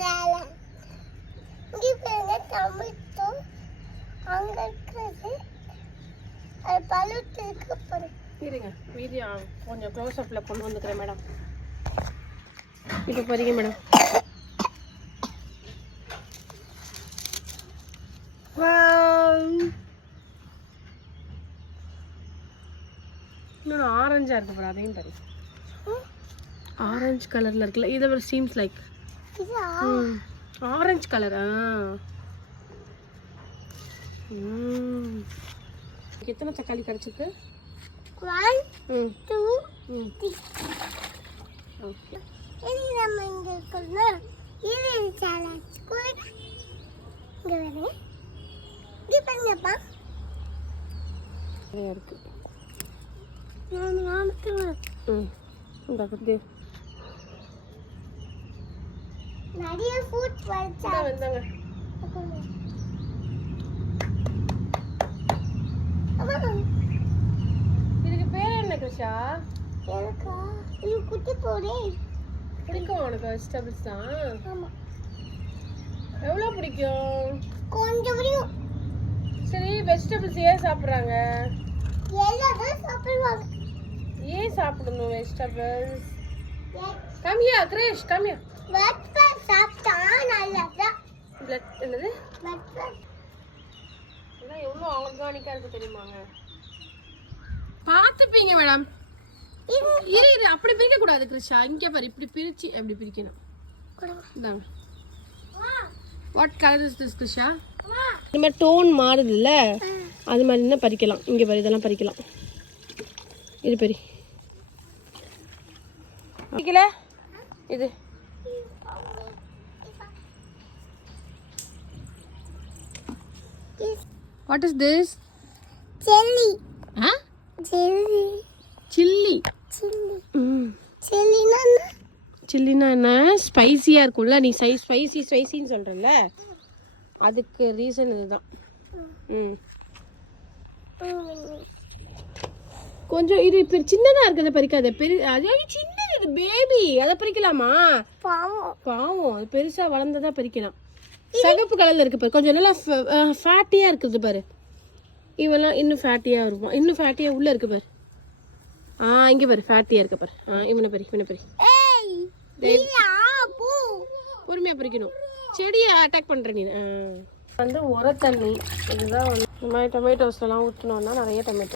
சேலம். இங்கே பாருங்க டொமேட்டோ. அங்க இருக்குது அது பழுத்திருக்கு பாருங்க. இருங்க வீடியோ கொஞ்சம் க்ளோஸ் அப்ல கொண்டு வந்துக்கிறேன் மேடம். இப்போ பாருங்க மேடம். இன்னொன்று ஆரஞ்சாக இருக்கு பாரு, அதையும் பாரு. ஆரஞ்சு கலரில் இருக்குல்ல, இதை சீம்ஸ் லைக் ஆரஞ்சு கலர். எத்தனை தக்காளி கிடச்சிருக்கு? 1 2 3. ஓகே. இது நம்ம இங்கே இருக்குல்ல, இது சேலம் ஸ்கூல். இங்கே வருங்க. இங்கே பாருங்கப்பா. நிறையா இருக்கு. நான் இந்த குட்டி நிறைய ஃபுட் வச்சா வந்தாங்க. இதுக்கு பேர் என்ன கிருஷா? எனக்கா இது குட்டி போடே பிடிக்கும் உனக்கு வெஜிடபிள்ஸ் தான்? ஆமா. எவ்வளோ பிடிக்கும்? கொஞ்சம் பிடிக்கும். சரி, வெஜிடபிள்ஸ் ஏன் சாப்பிட்றாங்க? எல்லாரும் சாப்பிடுவாங்க. ஏன் சாப்பிடணும் வெஜிடபிள்ஸ்? கம்மியா கிரேஷ் கம்மியா. வெஜிடபிள்ஸ் சாப்பிட்டா நல்லதா. பிளட் என்னது? வெஜிடபிள்ஸ் இதெல்லாம் எவ்வளோ ஆர்கானிக்காக இருக்கு தெரியுமாங்க? பார்த்துப்பீங்க மேடம். இரு அப்படி பிரிக்க கூடாது கிருஷா. இங்கே பாரு, இப்படி பிரிச்சு எப்படி பிரிக்கணும். இந்தாங்க. What colour is this Krisha? இந்த மாதிரி டோன் மாறுது இல்ல, அது மாதிரி இருந்தால் பறிக்கலாம். இங்கே பாரு, இதெல்லாம் பறிக்கலாம். இது பெரி பறிக்கல. இது வாட் இஸ் திஸ்? சில்லி. ஆ சில்லி. சில்லி. சில்லி. சில்லினா என்ன? சில்லினா என்ன? ஸ்பைசியாக இருக்கும்ல. நீ ஸ்பைசின்னு சொல்கிறல்ல, அதுக்கு ரீசன் இதுதான். கொஞ்சம் இது இப்போ சின்னதாக இருக்குது, பறிக்காத. அது சின்னது, இது பேபி. அதை பறிக்கலாமா? பாவம், அது பெருசாக வளர்ந்ததான் பறிக்கலாம். சிகப்பு கலரில் இருக்கு பாரு, கொஞ்சம் நல்லா ஃபேட்டியாக இருக்குது பாரு. இவெல்லாம் இன்னும் ஃபேட்டியாக இருக்கும், இன்னும் ஃபேட்டியாக உள்ளே இருக்கு பாரு. இங்கே பாரு, ஃபேட்டியாக இருக்கு பாரு. இவனை பறி. பொறுமையாக பறிக்கணும். செடியை அட்டாக் பண்ணுற நீ. வந்து உர தண்ணி இதுதான் வந்து இந்த மாதிரி டொமேட்டோஸ்லாம் ஊற்றினோன்னா நிறைய டொமேட்டோ